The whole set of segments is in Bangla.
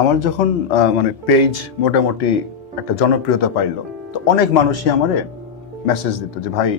আমার যখন মানে পেজ মোটামুটি একটা জনপ্রিয়তা পাইলো, তো অনেক মানুষই আমারে মেসেজ দিত যে ভাই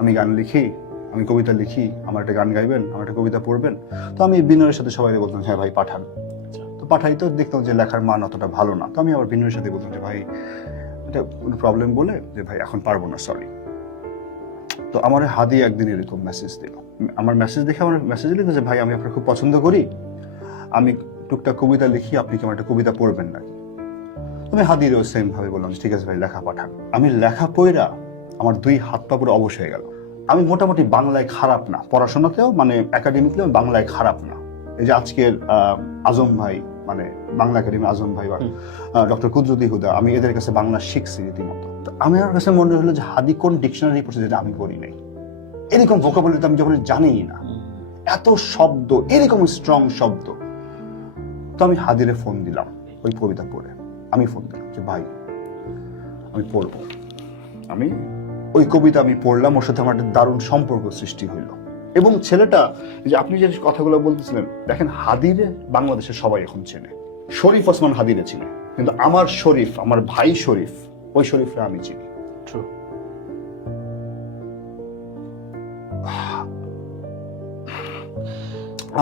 আমি গান লিখি, আমি কবিতা লিখি, আমার একটা গান গাইবেন, আমার একটা কবিতা পড়বেন। তো আমি বিনয়ের সাথে সবাই বলতাম হ্যাঁ ভাই পাঠান। তো পাঠাই, তো দেখতাম যে লেখার মান অতটা ভালো না। তো আমি আবার বিনয়ের সাথে বলতাম যে ভাই এটা কোনো প্রবলেম বলে যে ভাই এখন পারবো না, সরি। তো আমার হাদি একদিন এরকম মেসেজ দিল, আমার মেসেজ দেখে আমার মেসেজ লিখে যে ভাই আমি আপনার খুব পছন্দ করি, আমি টুকটাক কবিতা লিখি, আপনি কি আমার একটা কবিতা পড়বেন নাকি? আমি হাদিরও সেম ভাবে বললাম ঠিক আছে ভাই লেখা পাঠান। আমি লেখা পড়া আমার দুই হাত পা পুরো অবশ হয়ে গেল। আমি মোটামুটি বাংলায় খারাপ না, পড়াশোনাতেও মানে একাডেমিকলিও বাংলায় খারাপ না। এই যে আজকের আজম ভাই, মানে বাংলা একাডেমি আজম ভাই বা ডক্টর কুদরতি হুদা, আমি এদের কাছে বাংলা শিখছি রীতিমতো। তো আমি আমার কাছে মনে হলো যে হাদি কোন ডিকশনারি পড়ছে যেটা আমি পড়ি নাই, এরকম ভোকাবুলারি তো আমি যখন জানিই না, এত শব্দ, এরকম স্ট্রং শব্দ। তো আমি হাদিরে ফোন দিলাম ওই কবিতা পড়ে, আমি ফোন দিলাম যে ভাই আমি পড়বো। আমি ওই কবিতা আমি পড়লাম, ওর সাথে আমার একটা দারুণ সম্পর্ক সৃষ্টি হইলো। এবং ছেলেটা, যে আপনি যে কথাগুলো বলতেছিলেন, দেখেন হাদিরে বাংলাদেশের সবাই এখন চেনে, শরীফ ওসমান হাদিরে চিনে, কিন্তু আমার শরীফ, আমার ভাই শরীফ, ওই শরীফরা আমি চিনি।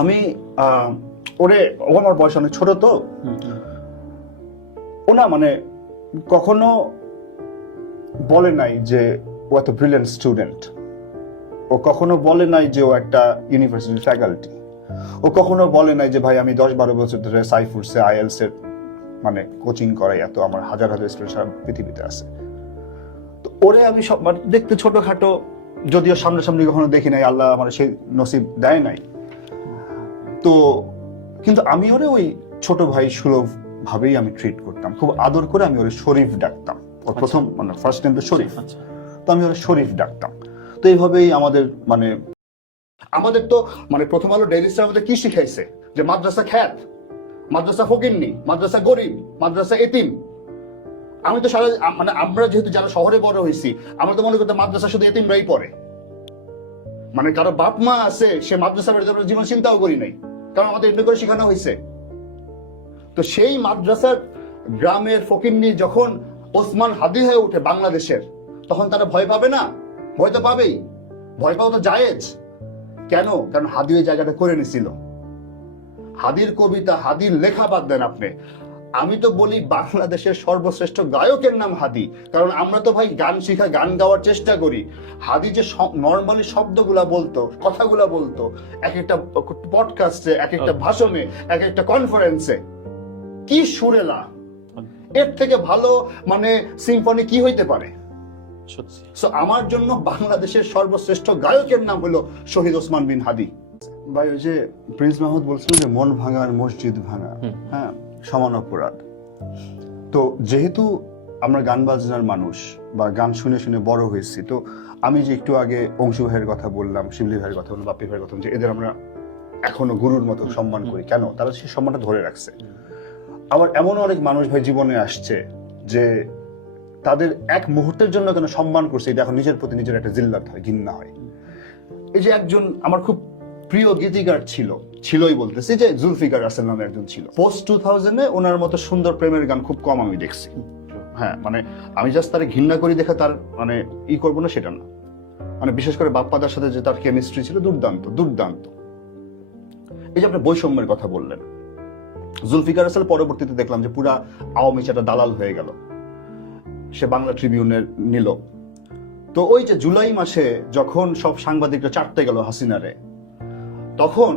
আমি ওরে, ও আমার বয়স অনেক ছোট, তো ও না মানে কখনো বলে নাই যে ও এত ব্রিলিয়েন্ট স্টুডেন্ট, ও কখনো বলে নাই যে ও একটা ইউনিভার্সিটি ফ্যাকাল্টি, ও কখনো বলে নাই যে ভাই আমি 10-12 বছর ধরে সাইফুরসে আইএলস এর মানে কোচিং করাই, এত আমার হাজার হাজার স্টুডেন্ট সারা পৃথিবীতে আছে। তো ওরে আমি সব মানে দেখতে ছোটখাটো, যদিও সামনাসামনি কখনো দেখি নাই, আল্লাহ আমার সেই নসিব দেয় নাই। তো কিন্তু আমি ওরে ওই ছোট ভাই সুলভ ভাবেই আমি ট্রিট করতাম, খুব আদর করে আমি ওরে শরীফ ডাকতাম। ওর প্রথম মানে ফার্স্ট নেম তো শরীফ, তো আমি ওরে শরীফ ডাকতাম। তো এইভাবেই আমাদের তো মানে প্রথম আলো ডেইলি স্টার আমাদের কি শিখাইছে যে মাদ্রাসা খ্যাত, মাদ্রাসা ফকিন্নি, মাদ্রাসা গরিব, মাদ্রাসা এতিম। আমি তো সারা মানে আমরা যেহেতু যারা শহরে বড় হয়েছি, আমরা তো মনে করতাম মাদ্রাসা শুধু এতিমরাই পড়ে, মানে কারো বাপ মা আছে সে মাদ্রাসা জীবন চিন্তাও করি নাই, কারণ আমাদের এমনি করে শেখানো হয়েছে। তো সেই মাদ্রাসার গ্রামের ফকিন্নি যখন ওসমান হাদি হয়ে উঠে বাংলাদেশের, তখন তারা ভয় পাবে না? ভয় তো পাবেই, ভয় পাওয়া তো জায়েজ। কেন? কারণ হাদি ওই জায়গাটা করে নিছিল। হাদির কবিতা, হাদির লেখা বাদ দেন আপনি, আমি তো বলি বাংলাদেশের সর্বশ্রেষ্ঠ গায়কের নাম হাদি। কারণ আমরা তো ভাই গান শিখা, গান গাওয়ার চেষ্টা করি। হাদি যে নর্মালি শব্দগুলা বলতো, কথাগুলা বলতো, এক একটা পডকাস্টে, এক একটা ভাষণে, এক একটা কনফারেন্সে, কি সুরেলা! এর থেকে ভালো মানে সিম্ফনি কি হইতে পারে? সো আমার জন্য বাংলাদেশের সর্বশ্রেষ্ঠ গায়কের নাম হলো শহীদ ওসমান বিন হাদি। ভাই ওই যে প্রিন্স মাহমুদ বলছিল যে মন ভাঙার মসজিদ ভাঙা, হ্যাঁ, সমান অপরাধ। তো যেহেতু আমরা গান বাজনার মানুষ বা গান শুনে শুনে বড় হয়েছি, তো আমি যে একটু আগে অংশু ভাইয়ের কথা বললাম, শিবলি ভাইয়ের কথা বললাম, বাপ্পি ভাইয়ের কথা বললাম, যে এদের আমরা এখনো গুরুর মতো সম্মান করি। কেন? তারা সেই সম্মানটা ধরে রাখছে। আবার এমন অনেক মানুষ ভাই জীবনে আসছে যে তাদের এক মুহূর্তের জন্য কেন সম্মান করছে, এটা এখন নিজের প্রতি নিজের একটা জিল্লাত হয়, ঘৃণা হয়। এই যে একজন আমার খুব প্রিয় গীতিকার ছিলই বলতেছি, যে জুলফিকার রাসেল নামে একজন ছিল। পোস্ট 2000-এ ওনার মতো সুন্দর প্রেমের গান খুব কম আমি দেখছি। হ্যাঁ, মানে আমি জাস্ট তার ঘৃণা করি দেখে তার মানে করবো না সেটা না, মানে বিশেষ করে বাপ্পাদার সাথে যে তার কেমিস্ট্রি ছিল দুর্দান্ত দুর্দান্ত। এই যে আপনি বৈষম্যের কথা বললেন, জুলফিকার রাসেল পরবর্তীতে দেখলাম যে পুরা আওয়ামী চাটা দালাল হয়ে গেল, সে বাংলা ট্রিবিউনের নিল। তো ওই যে জুলাই মাসে যখন সব সাংবাদিকরা চাটতে গেল হাসিনারে, তখন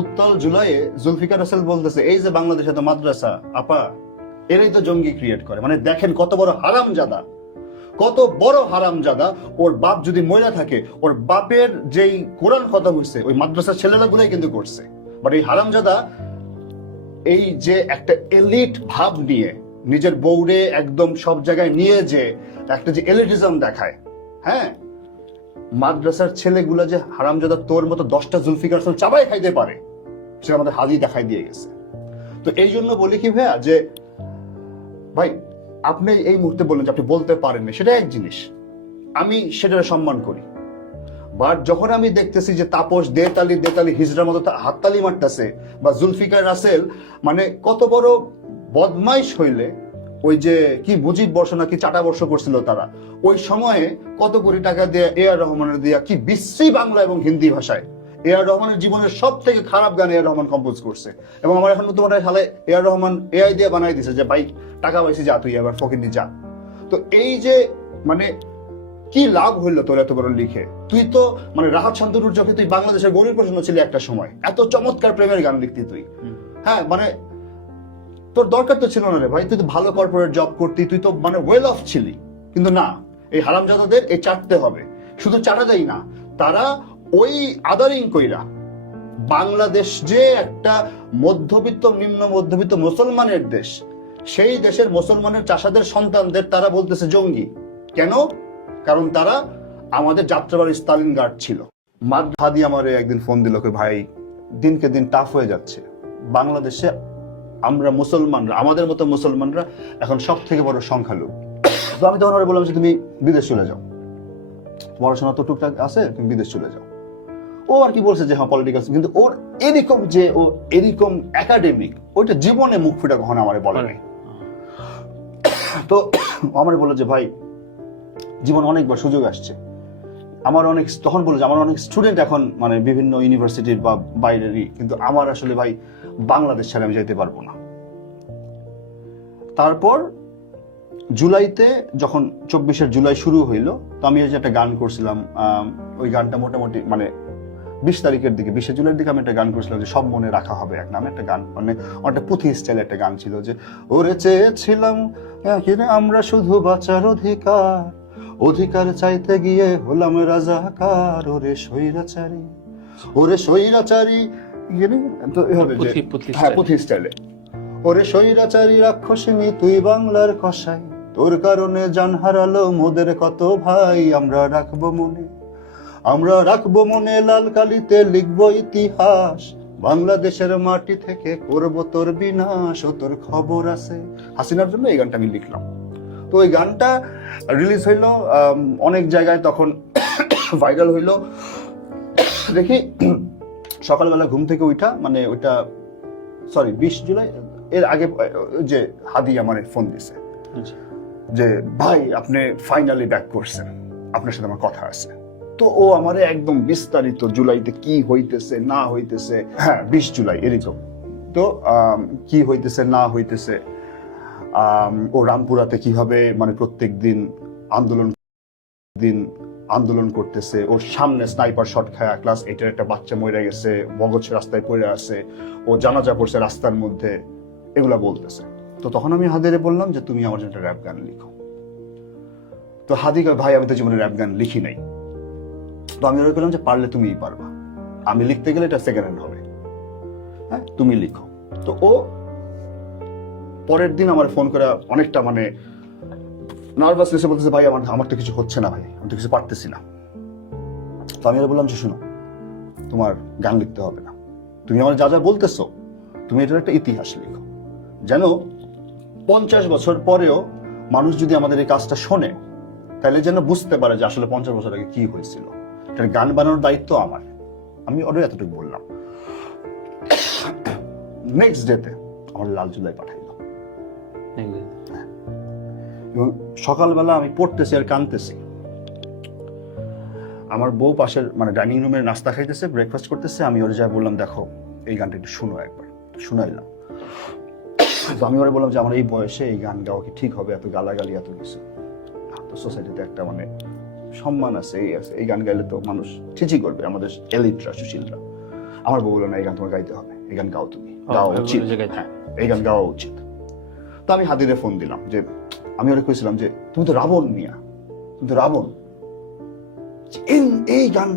উত্তাল জুলাইয়ে জুলফিকার রাসেল বলতেছে এই যে বাংলাদেশে তো মাদ্রাসা আপা, এরাই তো জঙ্গি ক্রিয়েট করে। মানে দেখেন কত বড় হারামজাদা, কত বড় হারামজাদা। ওর বাপ যদি মহিলা থাকে, ওর বাপের যেই কোরআন খতম হয়েছে ওই মাদ্রাসার ছেলেরা গুলাই কিন্তু করছে। বাট এই হারামজাদা এই যে একটা এলিট ভাব নিয়ে নিজের বউরে একদম সব জায়গায় নিয়ে যে একটা যে এলিটিজম দেখায়, হ্যাঁ, মাদ্রাসার ছেলেগুলা যে হারামজাদা তোর মতো 10টা জুলফিকার রাসেল চাবাই খাইতে পারে, সে আমাদের হাদি দেখাই দিয়ে গেছে। তো এই জন্য বলি কি ভাইয়া, যে ভাই আপনি এই মুহূর্তে বললেন যে আপনি বলতে পারেন না, সেটা এক জিনিস, আমি সেটা সম্মান করি। বাট যখন আমি দেখতেছি যে তাপস দেতালি হিজড়ার মতো হাততালি মারতেছে, বা জুলফিকার রাসেল মানে কত বড় বদমাইশ হইলে, ওই যে কি মুজিব বর্ষ নাকি চাটা বর্ষ করছিল তারা, ওই সময়ে কত কোটি টাকা দিয়ে এআর রহমানের দিয়া কি বিশ্রী বাংলা এবং হিন্দি ভাষায় এআর রহমানের জীবনের সব থেকে খারাপ গান এআর রহমান কম্পোজ করছে। এবং আমার এখন তোমার সালে এআর রহমান এআই দিয়ে বানাই দিছে যে ভাই টাকা পাইছি, যা তুই এবার ফকিরনি যা। তো এই যে মানে কি লাভ হইলো তোর এত বড় লিখে? তুই তো মানে রাহাত শান্তনুর চোখে তুই বাংলাদেশের গরিব প্রশ্ন ছিলি একটা সময়, এত চমৎকার প্রেমের গান লিখতি তুই। হ্যাঁ মানে তোর দরকার তো ছিল না রে ভাই, তুই তো ভালো কর্পোরেট জব করতি, তুই তো মানে ওয়েল অফ ছিলি। কিন্তু না, এই হারামজাদাদের এই চাটতে হবে। শুধু চাটাদাই না, তারা ওই আদারিং কইরা বাংলাদেশ যে একটা মধ্যবিত্ত নিম্ন মধ্যবিত্ত মুসলমানের দেশ, সেই দেশের মুসলমানের চাষাদের সন্তানদের তারা বলতেছে জঙ্গি। কেন? কারণ তারা আমাদের যাত্রাবাড়ির স্টালিন গার্ড ছিল। হাদি আমারে একদিন ফোন দিল, ভাই দিনকে দিন টাফ হয়ে যাচ্ছে বাংলাদেশে, আমরা মুসলমানরা, আমাদের মতো মুসলমানরা এখন সব থেকে বড় সংখ্যালঘু। তো আমি তখন বললাম যে তুমি বিদেশ চলে যাও, পড়াশোনা তো টুকটাক আছে, তুমি বিদেশ চলে যাও। ও আর কি বলছে যে হ্যাঁ পলিটিক্যাল, কিন্তু ওর এরকম যে ও এরকম একাডেমিক, ওইটা জীবনে মুখ ফুটা কখনো আমার বলে নাই। তো আমার বললো যে ভাই জীবন অনেকবার সুযোগ আসছে, আমার অনেক, তখন বললো যে আমার অনেক স্টুডেন্ট এখন মানে বিভিন্ন ইউনিভার্সিটির বা বাইরেরই, কিন্তু আমার আসলে ভাই বাংলাদেশ ছাড়া আমি যাইতে পারবো না। তারপর জুলাইতে যখন 24 জুলাই শুরু হইলো, তো আমি ওই যে একটা গান করছিলাম, ওই গানটা মোটামুটি মানে 20 তারিখের দিকে, 20 জুলাইয়ের দিকে আমি একটা গান করছিলাম যে সব মনে রাখা হবে এক নামে একটা গান, মানে অনেকটা পুঁথি স্টাইলে একটা গান ছিল যে ওরে চেয়েছিলাম আমরা শুধু বাঁচার অধিকার, অধিকার চাইতে গিয়ে হলাম রাজাকার, ওরে স্বৈরাচারী, ওরে স্বৈরাচারী। তো এভাবে হ্যাঁ পুঁথি স্টাইলে, ওরে স্বৈরাচারী রাক্ষসিনী তুই বাংলার কসাই, তোর কারণে জান হারালো মোদের কত ভাই, আমরা রাখবো মনে, আমরা রাখবো মনে, লাল কালিতে লিখবো ইতিহাস, বাংলাদেশের মাটি থেকে করবো তোর বিনাশ, ও তোর খবর আছে। হাসিনার জন্য এই গানটা আমি লিখলাম। তো ওই গানটা রিলিজ হইলো অনেক জায়গায়, তখন ভাইরাল হইলো। দেখি সকালবেলা ঘুম থেকে উঠা, মানে ওইটা 20 জুলাই এর আগে যে হাদি আমার ফোন দিছে যে ভাই আপনি ফাইনালি ব্যাক করছেন, আপনার সাথে আমার কথা আছে। তো ও আমারে একদম বিস্তারিত জুলাইতে কি হইতেছে না হইতেছে, হ্যাঁ 20 জুলাই এরকম, তো কি হইতেছে না হইতেছে, ও রামপুরাতে কিভাবে মানে প্রত্যেক দিন আন্দোলন করতেছে, ওর সামনে স্নাইপার শট খায় ক্লাস 8-এর একটা বাচ্চা মরে গেছে, মগজ রাস্তায় পড়ে আছে, ও জানাজা পড়ছে রাস্তার মধ্যে, এগুলা বলতেছে। তো তখন আমি হাদিরে বললাম যে তুমি আমার জন্য একটা র্যাপ গান লিখো। তো হাদি কয় ভাই আমি তো জীবনে র্যাপ গান লিখি নাই। তো আমি ওরা বললাম যে পারলে তুমিই পারবা, আমি লিখতে গেলে এটা সেকেন্ড হ্যান্ড হবে, হ্যাঁ তুমি লিখো। তো ও পরের দিন আমার ফোন করে অনেকটা মানে নার্ভাস এসে বলতেছে ভাই আমার তো কিছু হচ্ছে না ভাই, আমি তো কিছু পারতেছি না। তো আমি বললাম যে শোনো, তোমার গান লিখতে হবে না, তুমি আমার যা যা বলতেছো তুমি এটার একটা ইতিহাস লিখো, যেন 50 বছর পরেও মানুষ যদি আমাদের এই কাজটা শোনে তাহলে যেন বুঝতে পারে যে আসলে 50 বছর আগে কি হয়েছিল। এটার গান বানানোর দায়িত্ব আমার। আমি ওদের এতটুকু বললাম। নেক্সট ডেতে আমার লাল জুলাই পাঠাইল, এবং সকালবেলা আমি পড়তেছি আর কাঁদতেছি। আমার বউ পাশের মানে ডাইনিং রুমের নাস্তা খাইতেছে, ব্রেকফাস্ট করতেছে, আমি ওর যা বললাম দেখো এই গানটা একটু শুনো, একবার শুনাইলাম। তো আমি ওরা বললাম যে আমার এই বয়সে এই গান গাওয়া কি ঠিক হবে, এত গালাগালি এত কিছু, তো সোসাইটিতে একটা মানে সম্মান আছে, এই আছে, এই গান গাইলে তো মানুষ ঠিকই করবে, আমাদের এলিটরা সুশীলরা। আমার বউ বললো না এই গান তোমার গাইতে হবে, এই গান গাও, তুমি গাওয়া উচিত, হ্যাঁ এই গান গাওয়া উচিত। তো আমি হাদিরে ফোন দিলাম যে আমি ওরা কইছিলাম যে তুমি তো রাবণ মিয়া, তুমি তো রাবণ, এই গান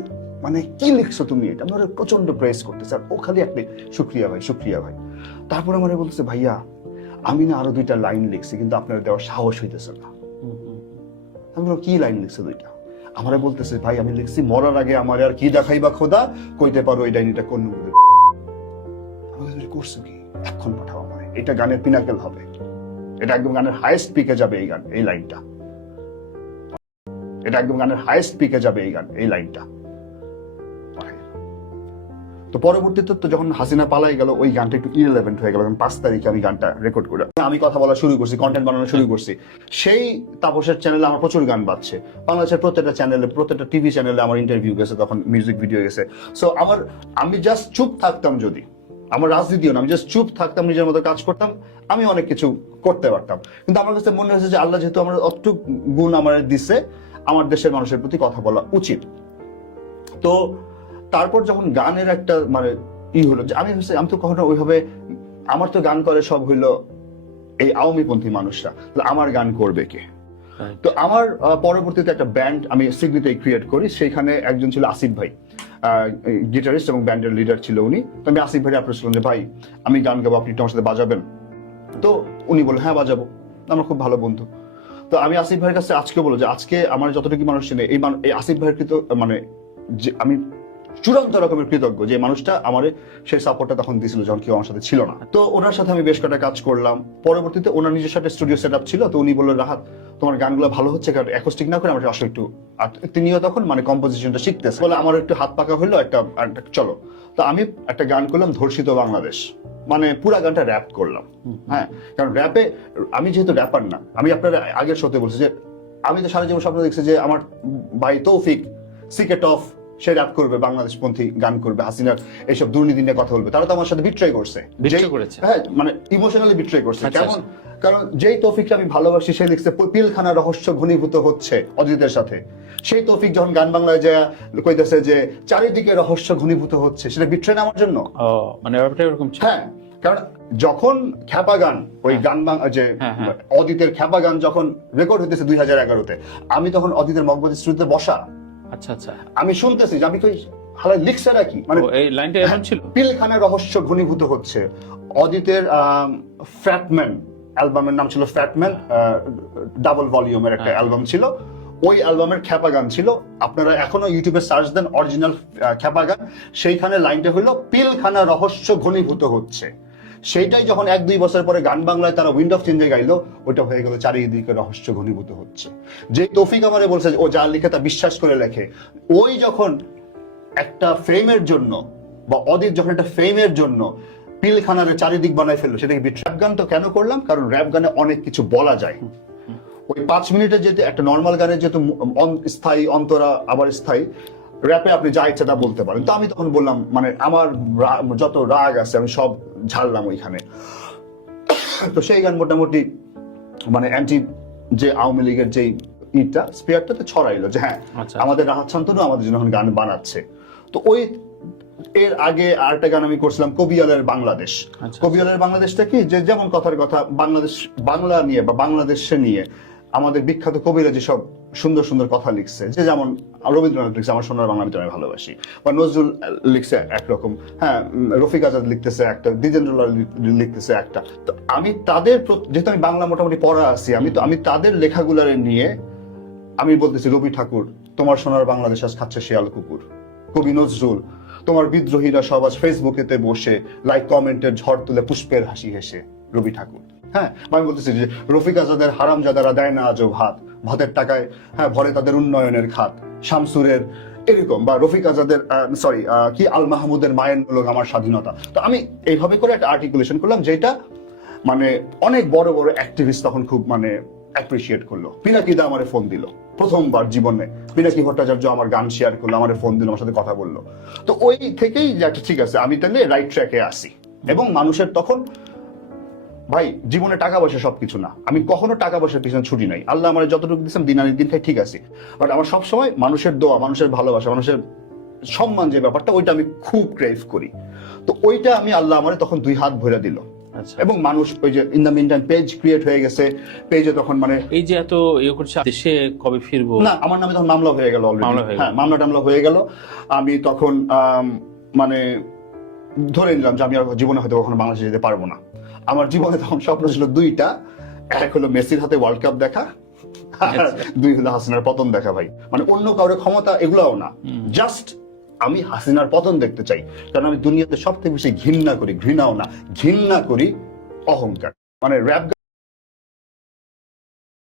মানে কি লিখছো তুমি, এটা আমি প্রচন্ড প্রেস করতেছি। আর ও খালি একটা শুক্রিয়া ভাই শুক্রিয়া ভাই। তারপর আমার বলতেছে ভাইয়া আমি না আরো 2টা লাইন লিখছি, কিন্তু আপনার দেওয়ার সাহস হইতেছে না। আমি বললাম কি লাইন লিখছে 2টা? আমারে বলতেছে ভাই আমি লিখছি মরার আগে আমার আর কি দেখাইবা খোদা, কইতে পারো এই ডাইনিটা কোন মুখে করছো কি, এখন পাঠাও আমার, এটা গানের পিনাকেল হবে, এটা একদম গানের হাইয়েস্ট পিকে যাবে এই গান, এই লাইনটা, এটা একদম গানের হাইয়েস্ট পিকে যাবে এই গান, এই লাইনটা। তো পরবর্তীতে তো যখন হাসিনা পালাই গেল ওই গানটা একটু ইরেলেভেন্ট হয়ে গেল, কারণ 5 তারিখে আমি গানটা রেকর্ড করে আমি কথা বলা শুরু করছি, কন্টেন্ট বানানো শুরু করছি। সেই তাপসের চ্যানেলে আমার প্রচুর গান বাজছে, বাংলাদেশের প্রত্যেকটা চ্যানেলে, প্রত্যেকটা টিভি চ্যানেলে আমার ইন্টারভিউ গেছে, তখন মিউজিক ভিডিও গেছে। সো আমি জাস্ট চুপ থাকতাম, যদি আমার রাজনীতিও না, আমি জাস্ট চুপ থাকতাম, নিজের মতো কাজ করতাম, আমি অনেক কিছু করতে পারতাম। কিন্তু আমার কাছে মনে হয়েছে যে আল্লাহ যেহেতু আমার অতটুক গুণ আমার দিছে, আমার দেশের মানুষের প্রতি কথা বলা উচিত। তো তারপর যখন গানের একটা মানে হলো যে আমি তো কখনো ওইভাবে, আমার তো গান করে সব হইলো এই আওয়ামীপন্থী মানুষরা, আমার গান করবে কে? তো আমার পরবর্তীতে একটা ব্যান্ড আমি সিডনিতে ক্রিয়েট করি, সেইখানে একজন ছিল আসিফ ভাই, গিটারিস্ট এবং ব্যান্ডের লিডার ছিল উনি। তো আমি আসিফ ভাই অ্যাপ্রোচ করলাম যে ভাই আমি গান গাবো, আপনি তোমার সাথে বাজাবেন? তো উনি বললেন হ্যাঁ বাজাবো। আমার খুব ভালো বন্ধু। তো আমি আসিফ ভাইয়ের কাছে আজকে বলবো যে আজকে আমার যতটুকু মানুষ চেনে এই আসিফ ভাইয়ের কৃত মানে যে আমি চূড়ান্ত রকমের কৃতজ্ঞ যে মানুষটা আমার সেই সাপোর্টটা তখন দিয়েছিল যখন কেউ আমার সাথে ছিল না। তো ওনার সাথে আমি বেশ কটা কাজ করলাম। পরবর্তীতে ওনার নিজের সাথে স্টুডিও সেট আপ ছিল, তো উনি বললেন রাহাত তোমার গানগুলো ভালো হচ্ছে, কারণ অ্যাকোস্টিক না করে আমার আসলে একটু, তিনিও তখন মানে কম্পোজিশনটা শিখতেছে বলে আমার একটু হাত পাকা হইলো, একটা চলো। তো আমি একটা গান করলাম ধর্ষিত বাংলাদেশ, মানে পুরা গানটা র্যাপ করলাম। হ্যাঁ, কারণ র্যাপে আমি যেহেতু র্যাপার না, আমি আপনার আগের শোতে বলছি যে আমি তো সারা জীবন স্বপ্ন দেখছি যে আমার ভাই তৌফিক সিকেট অফ সে র্যাপ করবে, বাংলাদেশপন্থী গান করবে, হাসিনার এইসব দুর্নীতি নিয়ে কথা বলবে। তারা তো আমার সাথে বিট্রে করছে, হ্যাঁ মানে ইমোশনালি বিট্রে করছে। কেমন? কারণ যেই তৌফিকটা আমি ভালোবাসি সে লিখছে পিলখানা রহস্য ঘনীভূত হচ্ছে অজিতের সাথে, সেই তৌফিক যখন গান বাংলায় যায় কইতেছে যে চারিদিকে রহস্য ঘনীভূত হচ্ছে, সেটা বিট্রে না আমার জন্য? মানে ব্যাপারটা এরকম। হ্যাঁ, কারণ যখন খ্যাপা গান ওই গান যে অদিতের খ্যাপা গান যখন রেকর্ড হইতেছে 2011-তে, আমি তখন অদিতের মগবাজি স্টুডিওতে বসা। আচ্ছা আচ্ছা, আমি শুনতেছি যে আমি কই হালাই লিখছে নাকি, মানে এই লাইনটা এমন ছিল, পিলখানা রহস্য ঘনীভূত হচ্ছে। অদিতের ফ্যাটম্যান অ্যালবামের নাম ছিল ফ্যাটম্যান, ডাবল ভলিউমের একটা অ্যালবাম ছিল, ওই অ্যালবামের খ্যাপা গান ছিল। আপনারা এখনো ইউটিউবে সার্চ দেন অরিজিনাল খ্যাপা গান, সেইখানে লাইনটা হইলো পিলখানা রহস্য ঘনীভূত হচ্ছে। সেইটাই যখন 1-2 বছর পরে গান বাংলায় তারা উইন্ড অফ চেঞ্জে গাইলো, ওটা হয়ে গেল চারিদিকে রহস্য ঘনীভূত হচ্ছে। যে তৌফিক আমারে বলছে ও যা লিখে তা বিশ্বাস করে লেখে, ওই যখন একটা ফেমের জন্য বা অদিত যখন একটা ফেমের জন্য পিলখানার চারিদিক বানায় ফেললো, সেটাকে র্যাপ গান তো কেন করলাম? কারণ র্যাপ গানে অনেক কিছু বলা যায়। ওই 5 মিনিটে যেতে একটা নর্মাল গানে যেহেতু স্থায়ী অন্তরা আবার স্থায়ী, র্যাপে আপনি যা ইচ্ছা তা বলতে পারেন। তো আমি তখন বললাম মানে আমার যত রাগ আছে আমি সব ঝাড়লাম ওইখানে। তো সেই গান মোটামুটি মানে অ্যান্টি যে আওয়ামী লীগের যে স্পেয়ারটা তো ছড়াইলো যে হ্যাঁ আমাদের রাহাত শান্তনু আমাদের জন্য গান বানাচ্ছে। তো ওই এর আগে আরেকটা গান আমি করছিলাম কবিয়ালের বাংলাদেশ। কবিয়ালের বাংলাদেশটা কি, যে যেমন কথার কথা বাংলাদেশ বাংলা নিয়ে বা বাংলাদেশে নিয়ে আমাদের বিখ্যাত কবিরা যেসব সুন্দর সুন্দর কথা লিখছে, যে যেমন রবীন্দ্রনাথ লিখছে আমার সোনার বাংলা আমি ভালোবাসি, বা নজরুল লিখছে একরকম, হ্যাঁ রফিক আজাদ লিখতেছে একটা, দ্বিজেন্দ্রলাল লিখতেছে একটা। তো আমি তাদের, যেহেতু আমি বাংলা মোটামুটি পড়া আছি, আমি তাদের লেখাগুলারে নিয়ে আমি বলতেছি রবি ঠাকুর তোমার সোনার বাংলাদেশ আজ খাচ্ছে শিয়াল কুকুর। কবি নজরুল তোমার বিদ্রোহীরা সব আজ ফেসবুকেতে বসে লাইক কমেন্টের ঝড় তুলে পুষ্পের হাসি হেসে। রবি ঠাকুর। হ্যাঁ, আমি বলতেছি যে রফিক আজাদের হারামজাদারা দেয় না আজও ভাত, ভাতের টাকায় হ্যাঁ ভরে তাদের উন্নয়নের খাত। শামসুরের এরকম, বা রফিক আজাদের কি আল মাহমুদের মায়ের লোক আমার স্বাধীনতা। তো আমি এইভাবে করে একটা আর্টিকুলেশন করলাম, যেটা মানে অনেক বড় বড় অ্যাক্টিভিস্ট তখন খুব মানে অ্যাপ্রিসিয়েট করলো। পিনাকিদা আমারে ফোন দিল প্রথমবার জীবনে, পিনাকি ভট্টাচার্য আমার গান শেয়ার করলো, আমারে ফোন দিল, আমার সাথে কথা বললো। তো ওই থেকেই যে একটা ঠিক আছে আমি তাহলে রাইট ট্র্যাকে আসি। এবং মানুষের তখন ভাই জীবনে টাকা পয়সা সবকিছু না, আমি কখনো টাকা পয়সার পিছনে ছুটি নাই। আল্লাহ আমার যতটুকু দিচ্ছেন দিন আনি দিন খাই ঠিক আছে, বাট আমার সবসময় মানুষের দোয়া, মানুষের ভালোবাসা, মানুষের সম্মান যে ব্যাপারটা, ওইটা আমি খুব ক্রেভ করি। তো ওইটা আমি আল্লাহ আমার তখন 2 হাত ভরে দিল। এবং মানুষ ওই যে in the meantime page create হয়ে গেছে, পেজে তখন মানে এই যে এত ইয়ে করছে দেশে কবে ফিরবো না, আমার নামে তখন মামলা হয়ে গেল অলরেডি। হ্যাঁ, মামলা টামলা হয়ে গেল। আমি তখন মানে ধরে নিলাম যে আমি আর জীবনে হয়তো কখনো বাংলাদেশে যেতে পারবো না। আমার জীবনে তখন স্বপ্ন ছিল 2টা, এক হলো মেসির হাতে ওয়ার্ল্ড কাপ দেখা, আর 2 হলো হাসিনার পতন দেখা। ভাই মানে অন্য কারোর ক্ষমতা এগুলাও না, জাস্ট আমি হাসিনার পতন দেখতে চাই। কারণ আমি দুনিয়াতে সবথেকে বেশি ঘৃণা করি, ঘৃণাও না, ঘৃণা করি অহংকার। মানে র্যাপ